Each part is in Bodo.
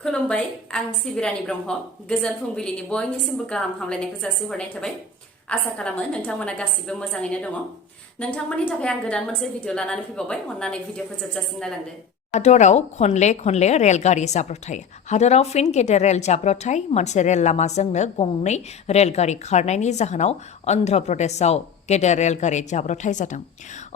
खुलुमबाय आं सिबिरानि ब्रह्म गोजोन फुंबिलिनि बयनिसिमबो गाहाम हामलायनायखौ जासिहरनाय थाबाय आसा खालामो नोंथांमोना गासिबो मोजाङैनो दङ नोंथांमोननि थाखाय आं गोदान मोनसे भिडिअ लानानै फैबावबाय अन्नानै भिडिअखौ जोबजासिम नायलांदो हादराव खनले रेलगारि जाब्रबथाय हादराव फिन गेदेर रेल जाब्रबथाय मोनसे रेल लामाजोंनो गंनै रेलगारि खारनायनि जाहोनाव अन्ध्र प्रदेशआव गेदेर रेलगारि जाब्रबथाय जादों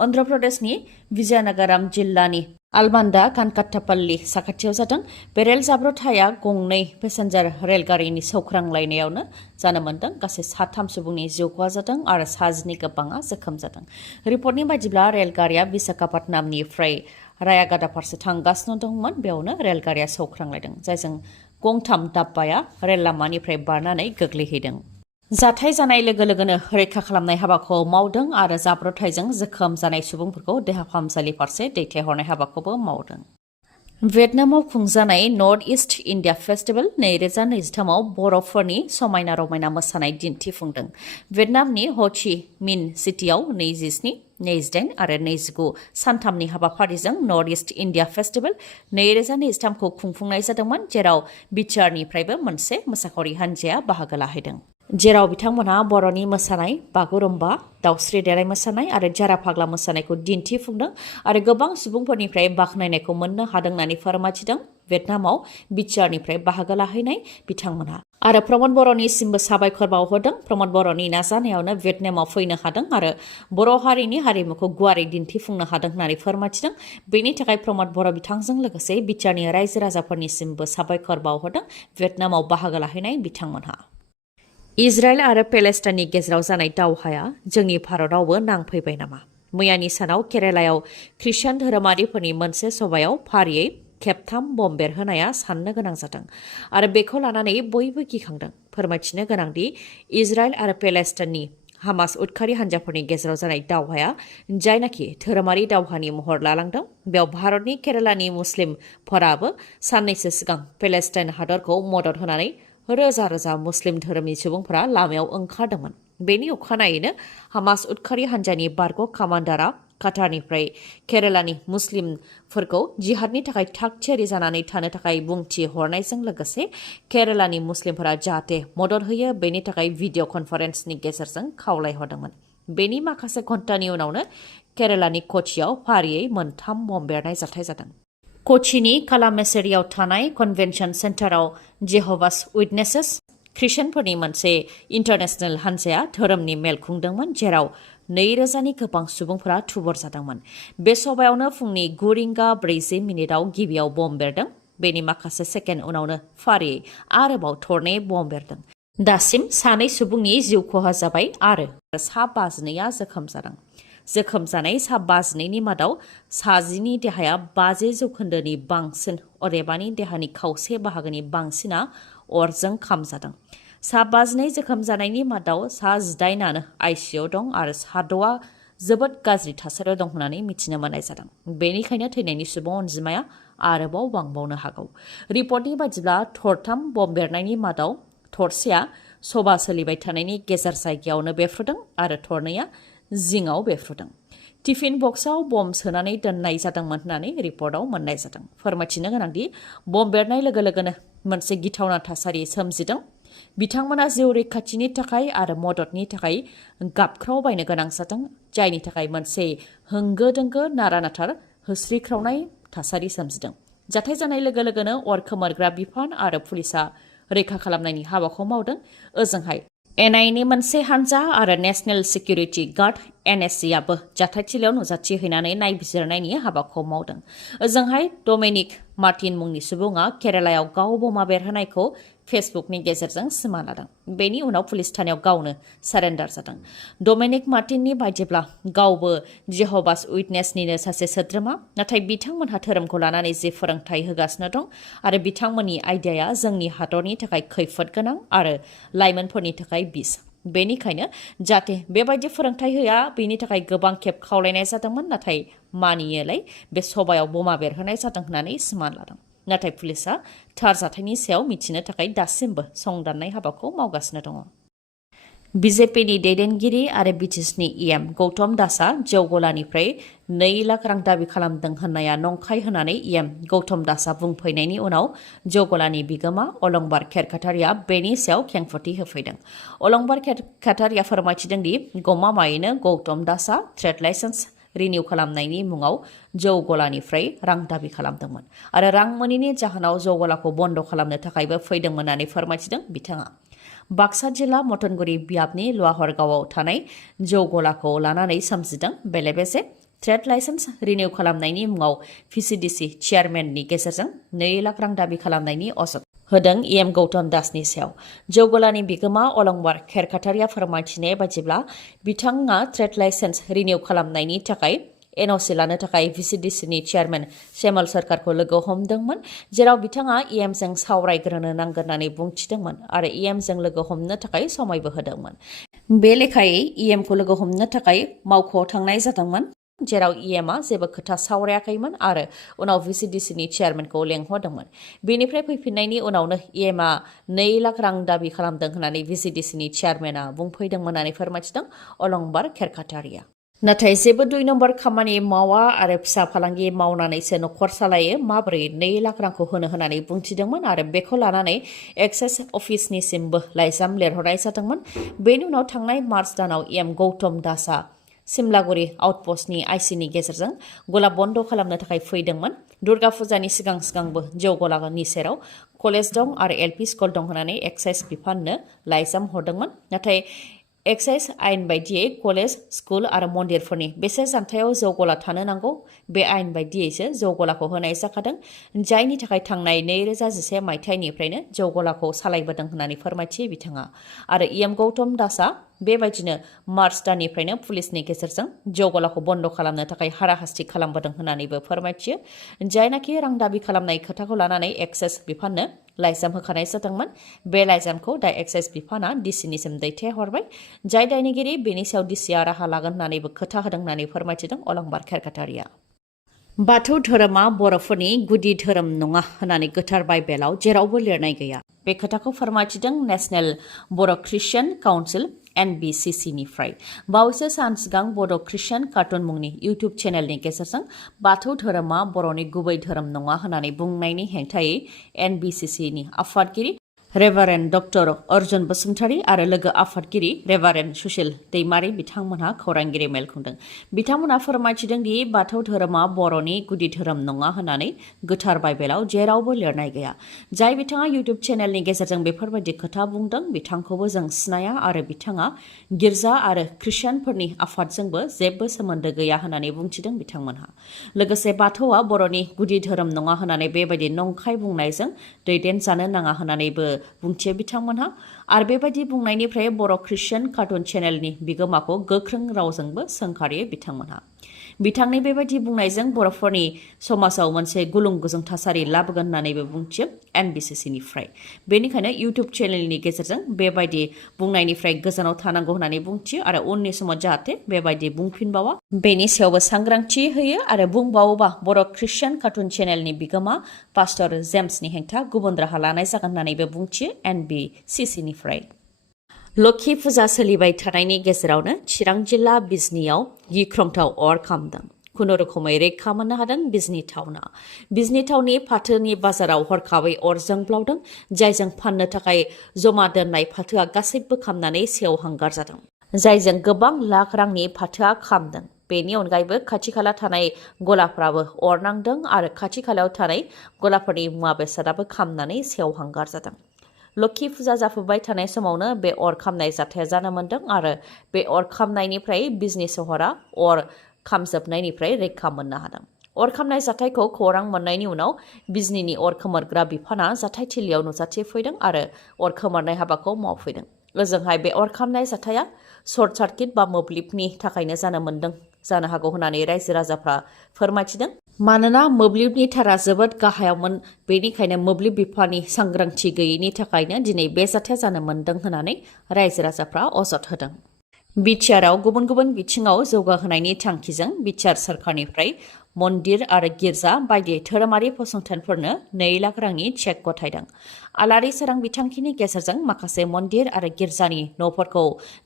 अन्ध्र प्रदेशनि विजयनगरम जिल्लानि आलमान्दा कानकाट्टापल्ली साखाथियाव जादों बे रेल जाब्रबथाया गंनै पेसेन्जार रेलगारिनि सौख्रांलायनायावनो जानो मोन्दों गासै 7 सुबुंनि जिउ खहा जादों आरो 7 गोबाङा जोखोम जादों रिपर्टनि बायदिब्ला रेलगारिया विशाखापट्टनमनिफ्राय रायागादा फारसे थांगासिनो दंमोन बेयावनो रेलगारिया सौख्रांलायदों जायजों गंथाम दाब्बाया रेल लामानिफ्राय बारनानै गोग्लैहैदों जाथाय जानाय लोगो लोगोनो रैखा खालामनाय हाबाखौ मावदों आरो जाब्रबथायजों जोखोम जानाय सुबुंफोरखौ देहा फाहामसालि फारसे दैथायहरनाय हाबाखौबो मावदों भियेटनामाव खुंजानाय नर्थ इस्ट इन्डिया फेस्टिभेल 2023आव बर'फोरनि समायना रमायना मोसानाय दिन्थिफुंदों भियेटनामनि हो ची मिन सिटीआव 27, 28 आरो 29 सानथामनि हाबाफारिजों नर्थ इस्ट इन्डिया फेस्टिभेल 2023खौ खुंफुंनाय जादोंमोन जेराव बिटिआरनिफ्रायबो मोनसे मोसाखावरि हान्जाया बाहागो लाहैदों जेराव बिथांमोनहा बर'नि मोसानाय बागुरुम्बा दावस्रि देलाय मोसानाय आरो जारा फाग्ला मोसानायखौ दिन्थिफुंदों आरो गोबां सुबुंफोरनिफ्राय बाख्नायनायखौ मोननो हादों होननानै फोरमायथिदों भियेटनामाव बिटिआरनिफ्राय बाहागो लाहैनाय बिथांमोनहा आरो प्रमद बर'निसिमबो साबायखर बावहरदों प्रमद बर'नि नाजानायावनो भियेटनामाव फैनो हादों आरो बर' हारिनि हारिमुखौ गुवारै दिन्थिफुंनो हादों होननानै फोरमायथिदों बेनि थाखाय प्रमद बर' बिथांजों लोगोसे बिटिआरनि रायजो राजाफोरनिसिमबो साबायखर बावहरदों भियेटनामाव बाहागो लाहैनाय बिथांमोनहा इजराइल आरो पेलेस्टाइननि गेजेराव जानाय दावहाया जोंनि भारतआवबो नांफैबाय नामा मैयानि सानाव केरालायाव ख्रिस्टान धोरोमारिफोरनि मोनसे सभायाव फारियै खेबथाम बम बेरहोनाया साननो गोनां जादों आरो बेखौ लानानै बयबो गिखांदों फोरमायथिनो गोनांदि इजराइल आरो पेलेस्टाइननि हामास उदखारि हान्जाफोरनि गेजेराव जानाय दावहाया जायनाखि धोरोमारि दावहानि महर लालांदों बेयाव भारतनि केरालानि मुस्लिमफोराबो साननैसो सिगां पेलेस्टाइन हादरखौ मदद होनानै रोजा रोजा मुस्लिम धोरोमनि सुबुंफोरा लामायाव ओंखारदोंमोन बेनि अखानायैनो हामास उदखारि हान्जानि बारग' कामान्डारा काटारनिफ्राय केरालानि मुस्लिमफोरखौ जिहादनि थाखाय थागथियारि जानानै थानो थाखाय बुंथि हरनायजों लोगोसे केरालानि मुस्लिमफोरा जाहाथे मदद होयो बेनि थाखाय भिडिअ कनफारेन्सनि गेजेरजों खावलायहरदोंमोन बेनि माखासे घन्टानि उनावनो केरालानि कचियाव फारियै 3 बम बेरनाय जाथाय जादों कचिनि कालामेसेरियाव थानाय कन्भेन्शन सेन्टाराव जेह'भास उइटनेसेस ख्रिस्टानफोरनि मोनसे इन्टारनेशनेल हान्जाया धोरोमनि मेल खुंदोंमोन जेराव 2000नि गोबां सुबुंफोरा थुबुर जादोंमोन बे सभायावनो फुंनि 9:40 गिबियाव बम बेरदों बेनि माखासे सेकेन्ड उनावनो फारियै आरोबाव थरनै बम बेरदों दासिम 2 सुबुंनि जिउ खहा जाबाय आरो 52 जोखोम जादों जोखोम जानाय 52नि मादाव 10नि देहाया 50% बांसिन अदेबानि देहानि खावसे बाहागोनि बांसिना अरजों खामजादों 52 जोखोम जानायनि मादाव 18आनो आइसिइउआव दं आरो 6आ जोबोद गाज्रि थासारियाव दं होननानै मिथिनो मोननाय जादों बेनिखायनो थैनायनि सुबुं अनजिमाया आरोबाव बांबावनो हागौ रिपर्टनि बायदिब्ला थरथाम बम बेरनायनि मादाव थरसेया सभा सोलिबाय थानायनि गेजेर जायगायावनो बेफ्रुदों आरो थरनैया जिङाव बेफ्रुदों टिफिन बक्सआव बम सोनानै दोननाय जादोंमोन होननानै रिपर्टआव मोननाय जादों फोरमायथिनो गोनांदि बम बेरनाय लोगो लोगोनो मोनसे गिथावना थासारि सोमजिदों बिथांमोना जिउ रैखाथिनि थाखाय आरो मददनि थाखाय गाबख्रावबायनो गोनां जादों जायनि थाखाय मोनसे होंगो दोंगो नारा-नाथार होस्रिख्रावनाय थासारि सोमजिदों जाथाय जानाय लोगो लोगोनो अर खोमोरग्रा बिफान आरो पुलिसा रैखा खालामनायनि हाबाखौ मावदों ओजोंहाय एनआइनि मोनसे हान्जा आरो नेशनेल सिकिउरिटि गार्ड एनएसजिआबो जाथायथिलियाव नुजाथिहैनानै नायबिजिरनायनि हाबाखौ मावदों ओजोंहाय डमिनिक मार्टिन मुंनि सुबुङा केरालायाव गाव बमा बेरहोनायखौ फेसबुकनि गेजेरजों सिमा लादों बेनि उनाव पुलिस थानायाव गावनो सारेन्डार जादों डमिनिक मार्टिननि बायदिब्ला गावबो जेह'भास उइटनेसनिनो सासे सोद्रोमा नाथाय बिथांमोनहा धोरोमखौ लानानै जे फोरोंथाय होगासिनो दं आरो बिथांमोननि आयदाया जोंनि हादरनि थाखाय खैफोद गोनां आरो लाइमोनफोरनि थाखाय बिस बेनिखायनो जाहाथे बेबायदि फोरोंथाय होया बेनि थाखाय गोबां खेब खावलायनाय जादोंमोन नाथाय मानियोलाय बे सभायाव बमा बेरहोनाय जादों होननानै सिमान लादों नाथाय पुलिसा थार जाथायनि सायाव मिथिनो थाखाय दासिमबो संदाननाय हाबाखौ मावगासिनो दङ बिजेपिनि दैदेनगिरि आरो बिटिसिनि इएम गौतम दासआ जौ गलानिफ्राय 2 लाख रां दाबि खालामदों होननाया नंखाय होननानै इएम गौतम दासआ बुंफैनायनि उनाव जौ गलानि बिगोमा अलंबार खेरखातारिया बेनि सायाव खेंफोरथि होफैदों। अलंबार खेरखातारिया फोरमायथिदों दि गमामायैनो गौतम दासआ ट्रेड लाइसेन्स रिनिउ खालामनायनि मुङाव जौ गलानिफ्राय रां दाबि खालामदोंमोन आरो रां मोनैनि जाहोनाव जौ गलाखौ बन्द खालामनो थाखायबो फैदोंमोन होननानै फोरमायथिदों बिथाङा। बाक्सा जिल्ला मटनगुरि बियाबनि लुवाहरगावआव थानाय जौ गलाखौ लानानै सोमजिदों बेले-बेजे। ट्रेड लाइसेन्स रिनिउ खालामनायनि मुङाव भिसिडिसि चेयारमेननि गेजेरजों 2 लाख रां दाबि खालामनायनि अजद होदों इएम गौतम दासनि सायाव। जौ गलानि बिगोमा अलंबार खेरखातारिया फोरमायथिनाय बायदिब्ला बिथाङा ट्रेड लाइसेन्स रिनिउ खालामनायनि थाखाय एनअसि लानो थाखाय भिसिडिसिनि चेयारमेन सेमल सरकारखौ लोगो हमदोंमोन, जेराव बिथाङा इएमजों सावरायग्रोनो नांगोन होननानै बुंथिदोंमोन आरो इएमजों लोगो हमनो थाखाय समायबो होदोंमोन। बे लेखायै इएमखौ लोगो हमनो थाखाय मावख'आव थांनाय जादोंमोन, जेराव इएमआ जेबो खोथा सावरायाखैमोन आरो उनाव भिसिडिसिनि चेयारमेनखौ लेंहरदोंमोन। बेनिफ्राय फैफिननायनि उनावनो इएमआ 2 लाख रां दाबि खालामदों होननानै भिसिडिसिनि चेयारमेनआ बुंफैदोंमोन होननानै फोरमायथिदों अलंबार खेरखातारिया। नाथाय जेबो 2 नम्बर खामानि मावा आरो फिसा फालांगि मावनानैसो नखर सालायो, माबोरै 2 लाख रांखौ होनो होननानै बुंथिदोंमोन आरो बेखौ लानानै एक्साइज अफिसनिसिमबो लाइजाम लिरहरनाय जादोंमोन। बेनि उनाव थांनाय मार्च दानाव इएम गौतम दासआ सिमलागुरि आउटपस्टनि आइसिनि गेजेरजों गला बन्द खालामनो थाखाय फैदोंमोन। दुर्गा फुजानि सिगांबो जौ गलानि सेराव कलेज दं आरो एलपि स्कुल दं होननानै एक्साइज बिफाननो लाइजाम हरदोंमोन। नाथाय एक्साइज आयेन बायदियै कलेज, स्कुल आरो मन्दिरफोरनि बेसे जानथायाव जौ गला थानो नांगौ, बे आयेन बायदियैसो जौ गलाखौ होनाय जाखादों, जायनि थाखाय थांनाय 2011 मायथाइनिफ्रायनो जौ गलाखौ सालायबोदों होननानै फोरमायथियो बिथाङा। आरो इएम गौतम दासआ बेबायदिनो मार्च दाननिफ्रायनो पुलिसनि गेजेरजों जौ गलाखौ बन्द खालामनो थाखाय हाराहास्ति खालामबोदों होननानैबो फोरमायथियो, जायनाखि रां दाबि खालामनाय खोथाखौ लानानै एक्साइज बिफाननो लाइजाम होखानाय जादोंमोन। बे लाइजामखौ दा एक्साइज बिफाना डिसिनिसिम दैथायहरबाय, जाय दायनिगिरि बेनि सायाव डिसिआ राहा लागोन होननानैबो खोथा होदों होननानै फोरमायथिदों अलंबार खेरखातारिया। बाथौ धोरोमा बर'फोरनि गुदि धोरोम नङा होननानै गोथार बाइबेलाव जेरावबो लिरनाय गैया। बे खोथाखौ फोरमायथिदों नेशनेल बर' ख्रिस्टियान काउन्सिल NBCCनिफ्राय। बावैसो सान सिगां बड' ख्रिस्टियान कार्टुन मुंनि इउटुब चेनेलनि गेजेरजों बाथौ धोरोमा बर'नि गुबै धोरोम नङा होननानै बुंनायनि हेंथायै NBCCनि आफादगिरि रेभारेन्ड डक्टर अर्जुन बसुमतारी आरो लोगो आफादगिरि रेभारेन्ड सुशील दैमारी बिथांमोनहा खौरांगिरि मेल खुंदों। बिथांमोनहा फोरमायथिदों दि बाथौ धोरोमा बर'नि गुदि धोरोम नङा होननानै गोथार बाइबेलाव जेरावबो लिरनाय गैया। जाय बिथाङा इउटुब चेनेलनि गेजेरजों बेफोरबायदि खोथा बुंदों, बिथांखौबो जों सिनाया आरो बिथाङा गिर्जा आरो ख्रिस्टियानफोरनि आफादजोंबो जेबो सोमोन्दो गैया होननानै बुंथिदों बिथांमोनहा। लोगोसे बाथौआ बर'नि गुदि धोरोम नङा होननानै बेबायदि नंखाय बुंनायजों दैदेनजानो नाङा होननानैबो बुंथियो बिथांमोनहा। आरो बेबायदि बुंनायनिफ्राय बर' ख्रिस्टियान कार्टुन चेनेलनि बिगोमाखौ गोख्रों रावजोंबो सोंखारियो बिथांमोनहा। बिथांनि बेबायदि बुंनायजों बर'फोरनि समाजाव मोनसे गुलुं गुजुं थासारि लाबोगोन होननानैबो बुंथियो NBCCनिफ्राय। बेनिखायनो इउटुब चेनेलनि गेजेरजों बेबायदि बुंनायनिफ्राय गोजानाव थानांगौ होननानै बुंथियो आरो उननि समाव जाहाथे बेबायदि बुंफिनबावा बेनि सायावबो सांग्रांथि होयो आरो बुंबावोबा बर' ख्रिस्टियान कार्टुन चेनेलनि बिगोमा पास्टर जेम्सनि हेंथा गुबुन राहा लानाय जागोन होननानैबो बुंथियो NBCCनिफ्राय। लक्षी फुजा सोलिबाय थानायनि गेजेरावनो चिरां जिल्ला बिजनीआव गिख्रंथाव अर खामदों। खुनुरुखुमै रैखा मोननो हादों बिजनी टाउना। बिजनी टाउननि फाथोनि बाजाराव हरखाबै अर जोंब्लावदों, जायजों फाननो थाखाय जमा दोननाय फाथोआ गासैबो खामनानै सेवहांगार जादों, जायजों गोबां लाख रांनि फाथोआ खामदों। बेनि अनगायैबो खाथि खाला थानाय गलाफ्राबो अर नांदों आरो खाथि खालायाव थानाय गलाफोरनि मुवा बेसादाबो खामनानै सेवहांगार जादों। लक्षी फुजा जाफुबाय थानाय समावनो बे अर खामनाय जाथाया जानो मोन्दों आरो बे अर खामनायनिफ्राय बिजनी सहरा अर खामजोबनायनिफ्राय रैखा मोननो हादों। अर खामनाय जाथायखौ खौरां मोननायनि उनाव बिजनीनि अर खोमोरग्रा बिफाना जाथायथिलियाव नुजाथिफैदों आरो अर खोमोरनाय हाबाखौ मावफैदों। ओजोंहाय बे अर खामनाय जाथाया सर्ट सार्किट बा मोब्लिबनि थाखायनो जानो हागौ होननानै रायजो राजाफ्रा फोरमायथिदों। मानोना मोब्लिबनि थारा जोबोद गाहायावमोन, बेनिखायनो मोब्लिब बिफाननि सांग्रांथि गैयैनि थाखायनो दिनै बे जाथाया जानो मोन्दों होननानै रायजो राजाफ्रा अजद होदों। बिटिआरआव गुबुन गुबुन बिथिङाव जौगाहोनायनि थांखिजों बिटिआर सोरखारनिफ्राय मन्दिर आरो गिर्जा बायदि धोरोमारि फसंथानफोरनो 2 लाख रांनि चेक गथायदों। आलारि सोरां बिथांखिनि गेजेरजों माखासे मन्दिर आरो गिर्जानि न'फोरखौ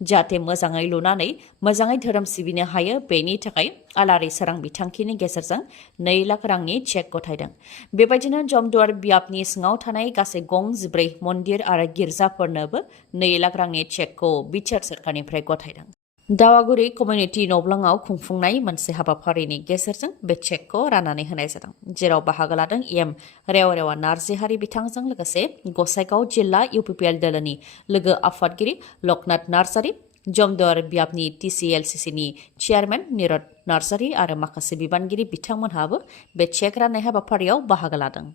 जाहाथे मोजाङै लुनानै मोजाङै धोरोम सिबिनो हायो बेनि थाखाय आलारि सोरां बिथांखिनि गेजेरजों 2 लाख रांनि चेक गथायदों। बेबायदिनो जमदुवार बियाबनि सिङाव थानाय गासै गं 14 मन्दिर आरो गिर्जाफोरनोबो 2 लाख रांनि चेकखौ बिटिआर सोरखारनिफ्राय गथायदों। दावागुरि कमिउनिटि न'ब्लाङाव खुंफुंनाय मोनसे हाबाफारिनि गेजेरजों बे चेकखौ राननानै होनाय जादों, जेराव बाहागो लादों एम रेवरेवा नार्जिहारि बिथांजों लोगोसे गसाइगाव जिल्ला इउपिपिएल दोलोनि लोगो आफादगिरि लकनाथ नार्जारि, जमदुवार बियाबनि टिसिएलसिसिनि चेयारमेन निरद नार्जारि आरो माखासे बिबानगिरि बिथांमोनहाबो बे चेक राननाय हाबाफारियाव बाहागो लादों।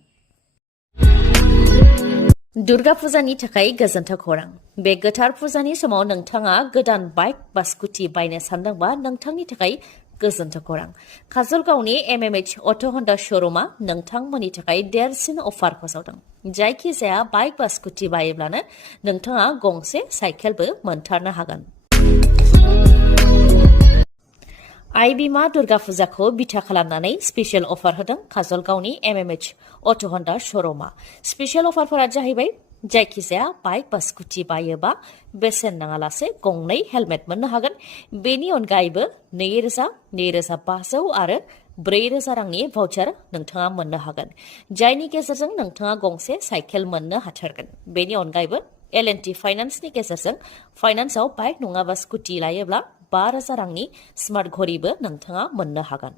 दुर्गा फुजानि थाखाय गोजोनथाव खौरां। बे गोथार फुजानि समाव नोंथाङा गोदान बाइक बा स्कुटि बायनो सानदोंबा नोंथांनि थाखाय गोजोनथाव खौरां। काजलगावनि एमएमएच अट' हन्डा श'रुमा नोंथांमोननि थाखाय देरसिन अफार फोसावदों। जायखिजाया बाइक बा स्कुटि बायोब्लानो नोंथाङा गंसे साइकेलबो मोनथारनो हागोन। आइ बिमा दुर्गा फुजाखौ बिथा खालामनानै स्पेशल अफार होदों काजलगावनि एमएमएच अट' हन्डा श'रुमा। स्पेशल अफारफोरा जाहैबाय जायखिजाया बाइक बा स्कुटि बायोबा बेसेन नाङालासे गंनै हेलमेट मोननो हागोन। बेनि अनगायैबो 2,000, 2,500 आरो 4,000 रांनि भाउचार नोंथाङा मोननो हागोन, जायनि गेजेरजों नोंथाङा गंसे साइकेल मोननो हाथारगोन। बेनि अनगायैबो L&T फाइनान्सनि गेजेरजों फाइनान्सआव बाइक नङाबा स्कुटि लायोब्ला 5,000 रांनि स्मार्ट घड़ीबो नोंथाङा मोननो हागोन।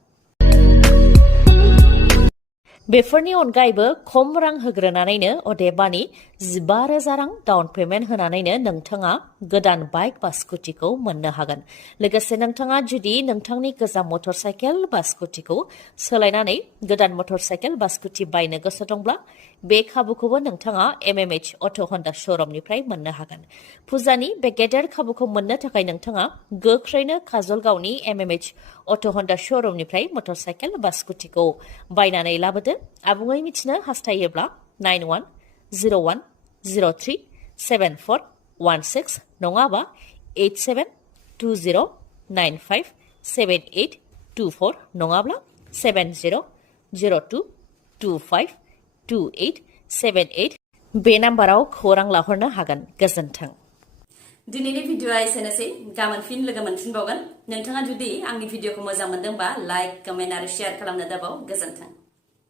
बेफोरनि अनगायैबो खम रां होग्रोनानैनो अदेबानि 15,000 रां डाउन पेमेन्ट होनानैनो नोंथाङा गोदान बाइक बा स्कुटिखौ मोननो हागोन। लोगोसे नोंथाङा जुदि नोंथांनि गोजाम मटर साइकेल बा स्कुटिखौ सोलायनानै गोदान मटर साइकेल बा स्कुटि बायनो गोसो दंब्ला बे खाबुखौबो नोंथाङा एमएमएच अट' हन्डा श'रुमनिफ्राय मोननो हागोन। फुजानि बे गेदेर खाबुखौ मोननो थाखाय नोंथाङा गोख्रैनो काजलगावनि एमएमएच अट' हन्डा श'रुमनिफ्राय मटर साइकेल बा स्कुटिखौ बायनानै लाबोदो। आबुङै मिथिनो हास्थायोब्ला 9101037416 नङाबा 8720957824 नङाब्ला 7002252878 बे नाम्बाराव खौरां लाहरनो हागोन। गोजोन्थों। दिनैनि भिडिअ'आ एसेनोसै। गाबोन फिन लोगो मोनफिनबावगोन। नोंथाङा जुदि आंनि भिडिअ'खौ मोजां मोनदोंबा लाइक, कमेन्ट आरो शेयार खालामनो दाबाव। गोजोन्थों।